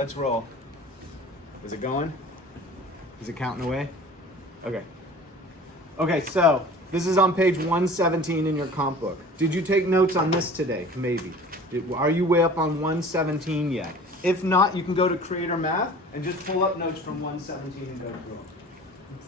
Let's roll. Is it going? Is it counting away? Okay. Okay, so this is on page 117 in your comp book. Did you take notes on this today? Maybe. Are you way up on 117 yet? If not, you can go to Creator Math and just pull up notes from 117 and go through them.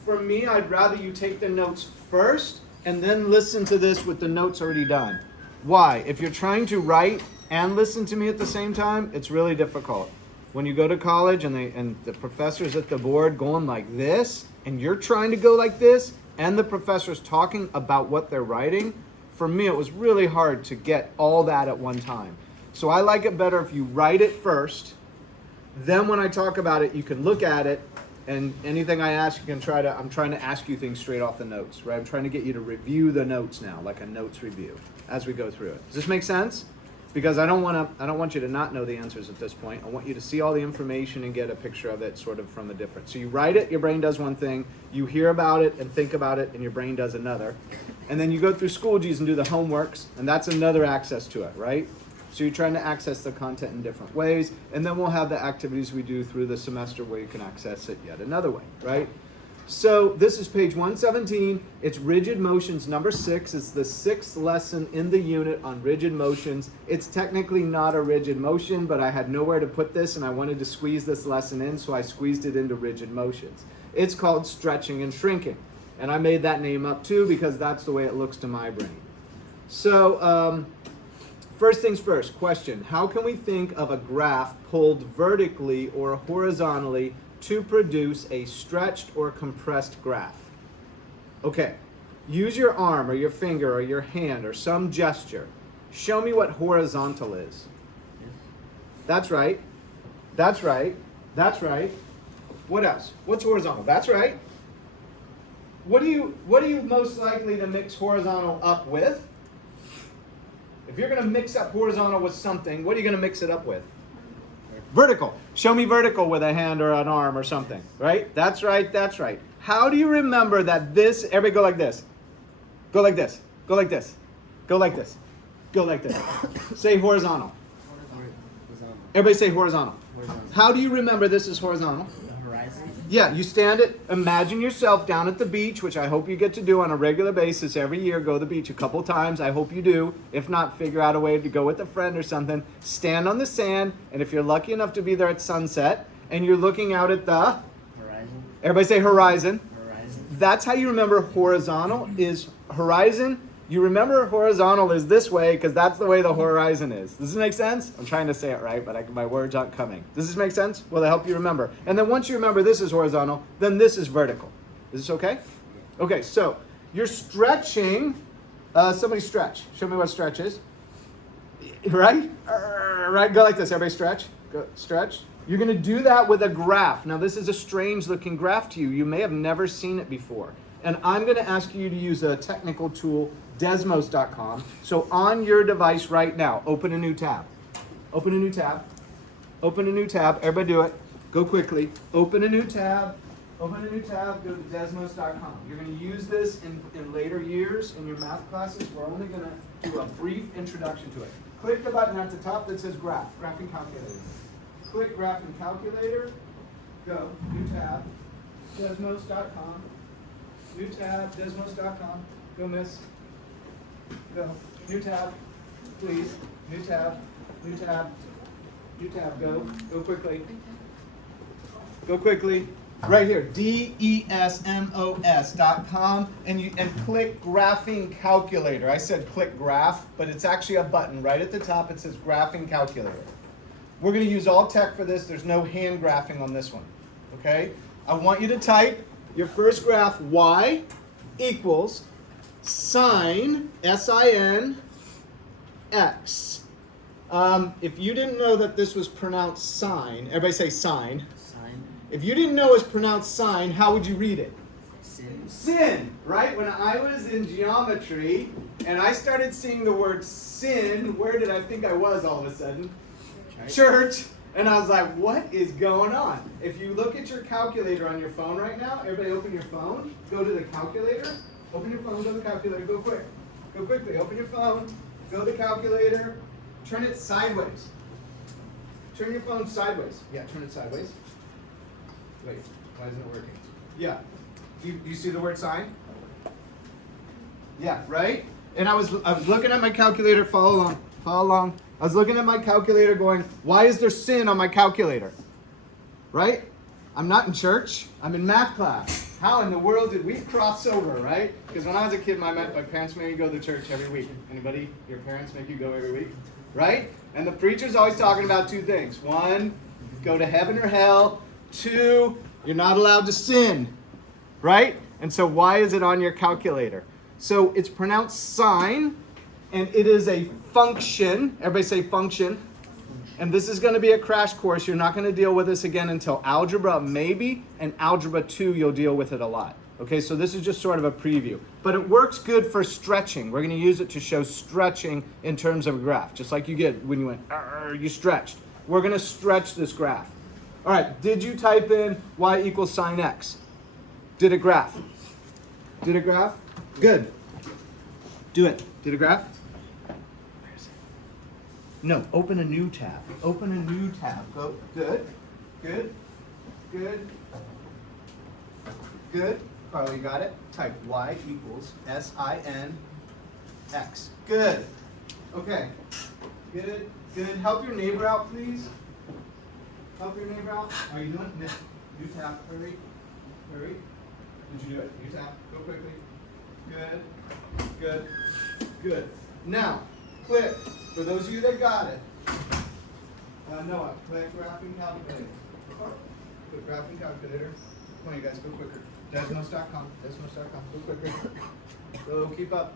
For me, I'd rather you take the notes first and then listen to this with the notes already done. Why? If you're trying to write and listen to me at the same time, it's really difficult. When you go to college and the professor's at the board going like this, and you're trying to go like this, and the professor's talking about what they're writing, for me it was really hard to get all that at one time. So I like it better if you write it first, then when I talk about it, you can look at it, and anything I ask, you can I'm trying to ask you things straight off the notes, right? I'm trying to get you to review the notes now, like a notes review, as we go through it. Does this make sense? Because I don't want you to not know the answers at this point. I want you to see all the information and get a picture of it sort of from the different. So you write it, your brain does one thing. You hear about it and think about it, and your brain does another. And then you go through Schoologies and do the homeworks, and that's another access to it, right? So you're trying to access the content in different ways, and then we'll have the activities we do through the semester where you can access it yet another way, right? So this is page 117. It's rigid motions number 6. It's the 6th lesson in the unit on rigid motions. It's technically not a rigid motion, but I had nowhere to put this and I wanted to squeeze this lesson in, so I squeezed it into rigid motions. It's called stretching and shrinking. And I made that name up too because that's the way it looks to my brain. So first things first, question. How can we think of a graph pulled vertically or horizontally to produce a stretched or compressed graph? Okay, use your arm or your finger or your hand or some gesture. Show me what horizontal is. That's right. That's right. That's right. What else? What's horizontal? That's right. What are you most likely to mix horizontal up with? If you're going to mix up horizontal with something, what are you going to mix it up with? Vertical. Show me vertical with a hand or an arm or something, right? That's right, that's right. How do you remember that this, everybody go like this. Go like this. Go like this. Go like this. Go like this. Say horizontal. Everybody say horizontal. How do you remember this is horizontal? The horizon. Yeah, you stand it, imagine yourself down at the beach, which I hope you get to do on a regular basis every year. Go to the beach a couple times. I hope you do. If not, figure out a way to go with a friend or something. Stand on the sand, and if you're lucky enough to be there at sunset, and you're looking out at the Horizon. Everybody say horizon. Horizon. That's how you remember horizontal is horizon. You remember horizontal is this way because that's the way the horizon is. Does this make sense? I'm trying to say it right, but my words aren't coming. Does this make sense? Will it help you remember? And then once you remember this is horizontal, then this is vertical. Is this okay? Okay, so you're stretching. Somebody stretch. Show me what stretch is. Right? Right. Go like this. Everybody stretch. Go stretch. You're going to do that with a graph. Now, this is a strange looking graph to you. You may have never seen it before. And I'm going to ask you to use a technical tool, Desmos.com. So on your device right now, open a new tab. Open a new tab. Open a new tab. Everybody do it. Go quickly. Open a new tab. Open a new tab. Go to Desmos.com. You're going to use this in later years in your math classes. We're only going to do a brief introduction to it. Click the button at the top that says graph. Graphing calculator. Click graphing calculator. Go. New tab. Desmos.com. New tab, Desmos.com. Go, miss. Go. New tab, please. New tab, new tab, new tab. Go. Go quickly. Go quickly. Right here, Desmos.com, and click graphing calculator. I said click graph, but it's actually a button right at the top. It says graphing calculator. We're going to use all tech for this. There's no hand graphing on this one. Okay? I want you to type your first graph, y equals sine, S-I-N, x. If you didn't know that this was pronounced sine, everybody say sine. Sine. If you didn't know it was pronounced sine, how would you read it? Sin. Sin, right? When I was in geometry and I started seeing the word sin, where did I think I was all of a sudden? Church. And I was like, what is going on? If you look at your calculator on your phone right now, everybody open your phone, go to the calculator, open your phone, go to the calculator, go quick. Go quickly, open your phone, go to the calculator, turn it sideways. turn your phone sideways. Yeah, turn it sideways. Wait, why isn't it working? Yeah. Do you see the word sine? Yeah, right? And I was looking at my calculator, follow along. I was looking at my calculator going, why is there sin on my calculator? Right? I'm not in church, I'm in math class. How in the world did we cross over, right? Because when I was a kid, my parents made me go to church every week. Anybody, your parents make you go every week? Right? And the preacher's always talking about two things. One, go to heaven or hell. Two, you're not allowed to sin. Right? And so why is it on your calculator? So it's pronounced sine, and it is a function. Everybody say function. And this is going to be a crash course. You're not going to deal with this again until algebra maybe, and algebra 2 you'll deal with it a lot. Okay, so this is just sort of a preview. But it works good for stretching. We're going to use it to show stretching in terms of a graph. Just like you did when you went, you stretched. We're going to stretch this graph. All right, did you type in y equals sine x? Did a graph? Did a graph? Good. Do it. Did a graph? No, open a new tab. Open a new tab. Go. Good. Good. Good. Good. Carl, you got it? Type y equals sin x. Good. Okay. Good. Good. Help your neighbor out, please. Help your neighbor out. Are you doing it? New tab. Hurry. Hurry. Did you do it? New tab. Go quickly. Good. Good. Good. Now, click. For those of you that got it, Noah, click graphing calculator. Click graphing calculator. Come on, you guys, go quicker. Desmos.com. Desmos.com. Go quicker. Go, keep up.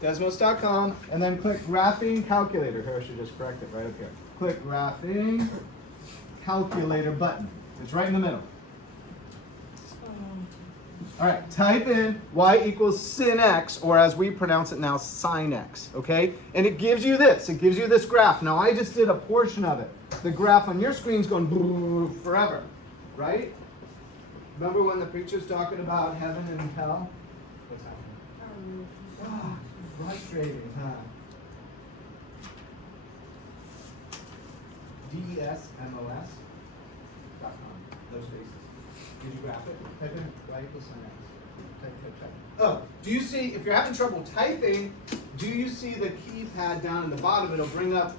Desmos.com, and then click graphing calculator. Here, I should just correct it right up here. Click graphing calculator button. It's right in the middle. All right, type in y equals sin x, or as we pronounce it now, sine x, okay? And it gives you this. It gives you this graph. Now, I just did a portion of it. The graph on your screen's going forever, right? Remember when the preacher's talking about heaven and hell? What's happening? Frustrating, huh? DESMOS.com. Those spaces. Did you graph it? Type in y equals sine x. Type. Oh, do you see, if you're having trouble typing, do you see the keypad down in the bottom? It'll bring up,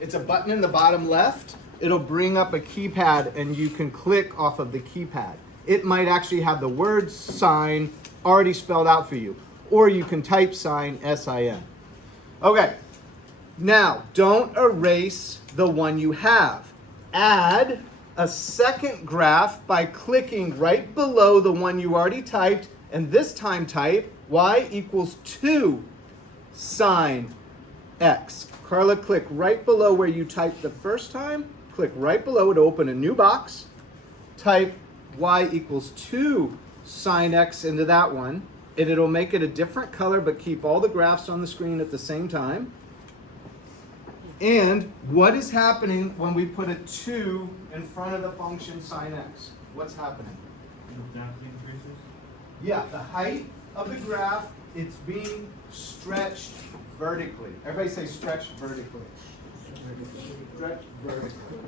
it's a button in the bottom left. It'll bring up a keypad and you can click off of the keypad. It might actually have the word sine already spelled out for you. Or you can type sine, S-I-N. Okay, now don't erase the one you have. Add a second graph by clicking right below the one you already typed, and this time type y equals 2 sine x. Carla, click right below where you typed the first time. Click right below it to open a new box. Type y equals 2 sine x into that one, and it'll make it a different color but keep all the graphs on the screen at the same time. And what is happening when we put a 2 in front of the function sine x? What's happening? Yeah, the height of the graph, it's being stretched vertically. Everybody say stretched vertically. Stretched vertically.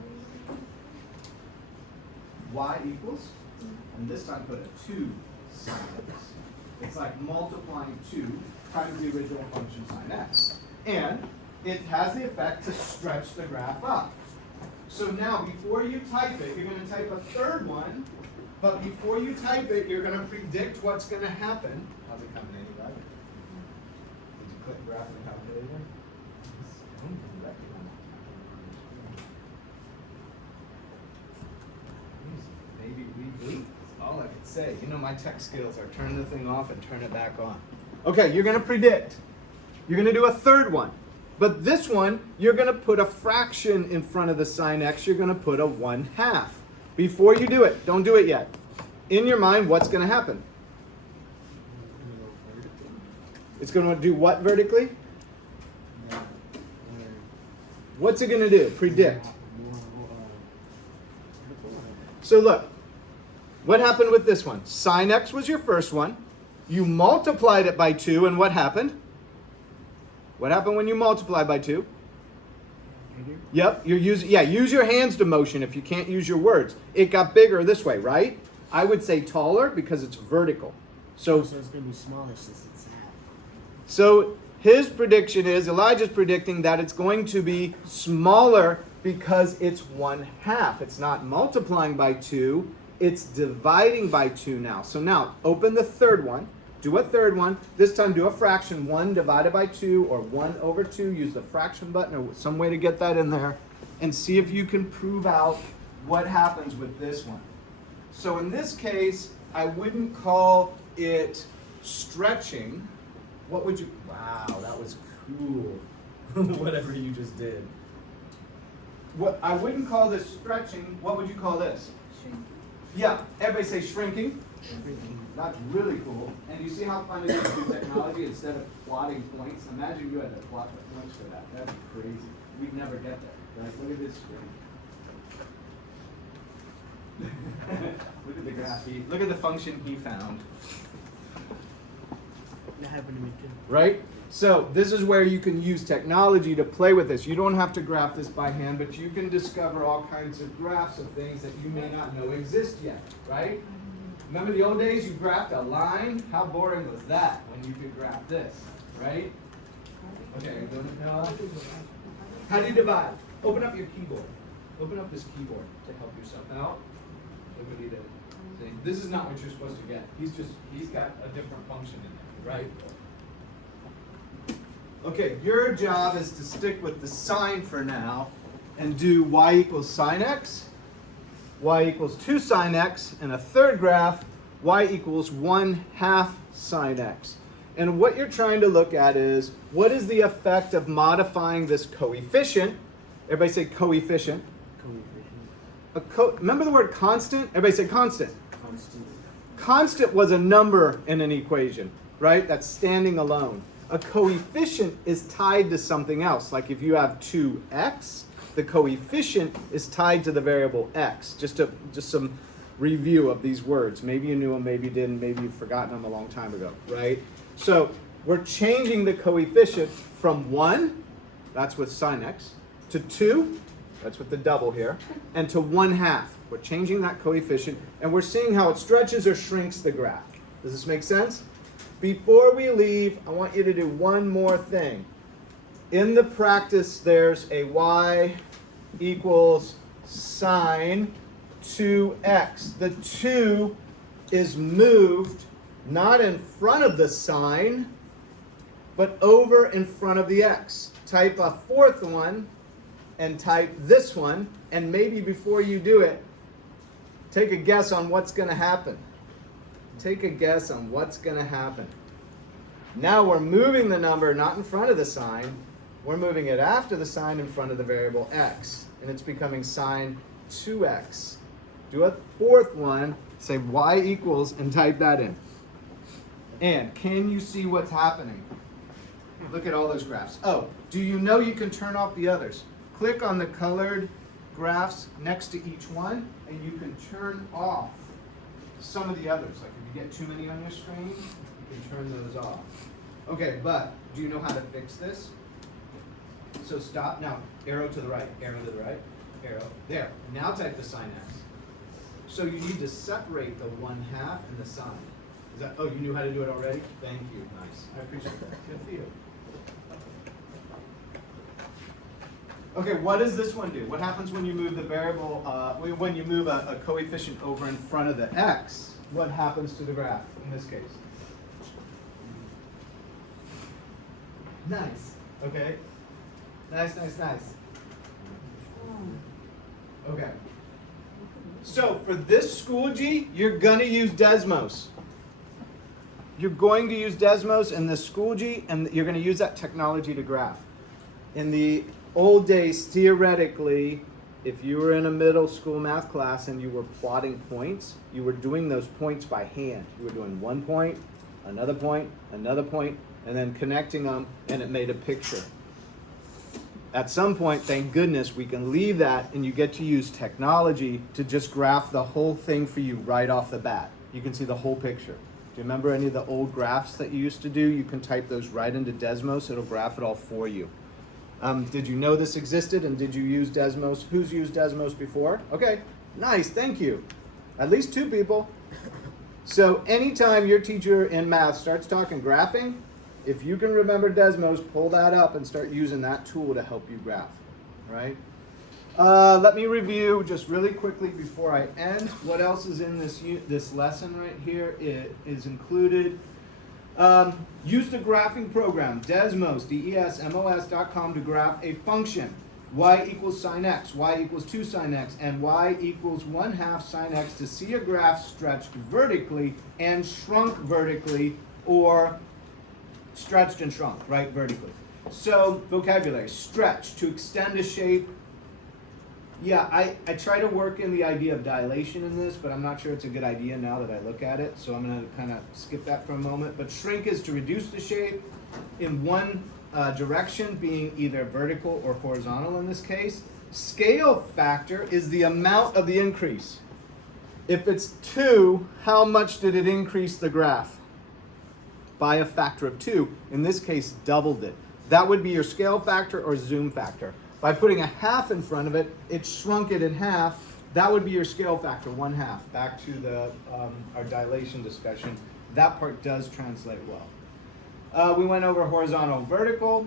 Y equals, and this time put a 2 sine x. It's like multiplying 2 times the original function sine x. And it has the effect to stretch the graph up. So now, before you type it, you're going to type a third one, but before you type it, you're going to predict what's going to happen. How's it coming, anybody? Did you click graph in the calculator? Maybe reboot. That's all I can say. You know, my tech skills are turn the thing off and turn it back on. Okay, you're going to predict. You're going to do a third one. But this one, you're going to put a fraction in front of the sine x. You're going to put a 1/2. Before you do it, don't do it yet. In your mind, what's going to happen? It's going to do what vertically? What's it going to do? Predict. So look, what happened with this one? Sine x was your first one. You multiplied it by 2, and what happened? What happened when you multiply by 2? bigger? Yep, use your hands to motion if you can't use your words. It got bigger this way, right? I would say taller because it's vertical. So it's going to be smaller since it's half. So his prediction is, Elijah's predicting that it's going to be smaller because it's 1/2. It's not multiplying by 2, it's dividing by 2 now. So now, open the third one, do a third one. This time do a fraction, 1 divided by 2 or 1 over 2. Use the fraction button or some way to get that in there. And see if you can prove out what happens with this one. So in this case, I wouldn't call it stretching. What would you, wow, that was cool. Whatever you just did. What I wouldn't call this stretching, what would you call this? Shrinking. Yeah, everybody say shrinking. Shrinking. That's really cool. And you see how fun it is to do technology instead of plotting points? Imagine you had to plot the points for that. That'd be crazy. We'd never get there. Like, look at this screen. Look at the graph. Look at the function he found. That happened to me too. Right? So this is where you can use technology to play with this. You don't have to graph this by hand, but you can discover all kinds of graphs of things that you may not know exist yet, right? Remember the old days you graphed a line? How boring was that when you could graph this, right? Okay, how do you divide? Open up your keyboard. Open up this keyboard to help yourself out. Look what he did. See, this is not what you're supposed to get. He's got a different function in there, right? Okay, your job is to stick with the sign for now and do y equals sine x, y equals 2 sine x, and a third graph, y equals 1/2 sine x. And what you're trying to look at is, what is the effect of modifying this coefficient? Everybody say coefficient. Remember the word constant? Everybody say constant. Constant. Constant was a number in an equation, right? That's standing alone. A coefficient is tied to something else. Like if you have 2x, the coefficient is tied to the variable x. Just some review of these words. Maybe you knew them, maybe you didn't, maybe you've forgotten them a long time ago, right? So we're changing the coefficient from 1, that's with sine x, to 2, that's with the double here, and to 1/2. We're changing that coefficient, and we're seeing how it stretches or shrinks the graph. Does this make sense? Before we leave, I want you to do one more thing. In the practice, there's a y equals sine 2x. The 2 is moved not in front of the sine, but over in front of the x. Type a fourth one and type this one, and maybe before you do it, take a guess on what's going to happen. Take a guess on what's going to happen. Now we're moving the number not in front of the sign, we're moving it after the sign in front of the variable x, and it's becoming sine 2x. Do a fourth one, say y equals, and type that in. And can you see what's happening? Look at all those graphs. Oh, do you know you can turn off the others? Click on the colored graphs next to each one, and you can turn off some of the others. Like if you get too many on your screen, you can turn those off. Okay, but do you know how to fix this? So stop. Now, arrow to the right, arrow to the right, arrow. There. Now type the sine x. So you need to separate the 1/2 and the sine. Is that, oh, you knew how to do it already? Thank you. Nice. I appreciate that. Good for you. Okay, what does this one do? What happens when you move the variable, when you move a coefficient over in front of the x? What happens to the graph in this case? Nice. Okay. Nice, nice, nice. Okay. So for this Schoology, you're going to use Desmos. You're going to use Desmos in the Schoology, and you're going to use that technology to graph. In the old days, theoretically, if you were in a middle school math class and you were plotting points, you were doing those points by hand. You were doing 1 point, another point, and then connecting them, and it made a picture. At some point, thank goodness, we can leave that, and you get to use technology to just graph the whole thing for you right off the bat. You can see the whole picture. Do you remember any of the old graphs that you used to do? You can type those right into Desmos. It'll graph it all for you. Did you know this existed, and did you use Desmos? Who's used Desmos before? Okay, nice, thank you. At least 2 people. So anytime your teacher in math starts talking graphing, if you can remember Desmos, pull that up and start using that tool to help you graph, right? Let me review just really quickly before I end. What else is in this lesson right here? It is included. Use the graphing program, Desmos, DESMOS.com, to graph a function. Y equals sine x, y equals 2 sine x, and y equals 1/2 sine x to see a graph stretched vertically and shrunk vertically, or stretched and shrunk, right, vertically. So, vocabulary, stretch, to extend a shape. Yeah, I try to work in the idea of dilation in this, but I'm not sure it's a good idea now that I look at it, so I'm going to kind of skip that for a moment. But shrink is to reduce the shape in one direction, being either vertical or horizontal in this case. Scale factor is the amount of the increase. If it's 2, how much did it increase the graph? By a factor of 2. In this case, doubled it. That would be your scale factor or zoom factor. By putting a half in front of it, it shrunk it in half. That would be your scale factor, 1/2. Back to the our dilation discussion. That part does translate well. We went over horizontal, vertical.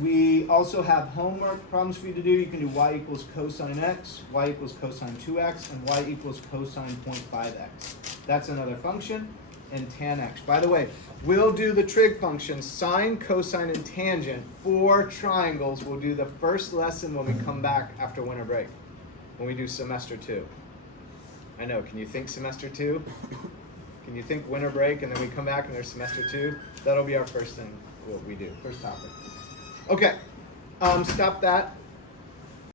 We also have homework problems for you to do. You can do y equals cosine x, y equals cosine 2x, and y equals cosine 0.5x. That's another function. And tan x. By the way, we'll do the trig functions, sine, cosine, and tangent for triangles. We'll do the first lesson when we come back after winter break, when we do semester 2. I know, can you think semester 2? Can you think winter break and then we come back and there's semester 2? That'll be our first thing what we do, first topic. Okay, stop that.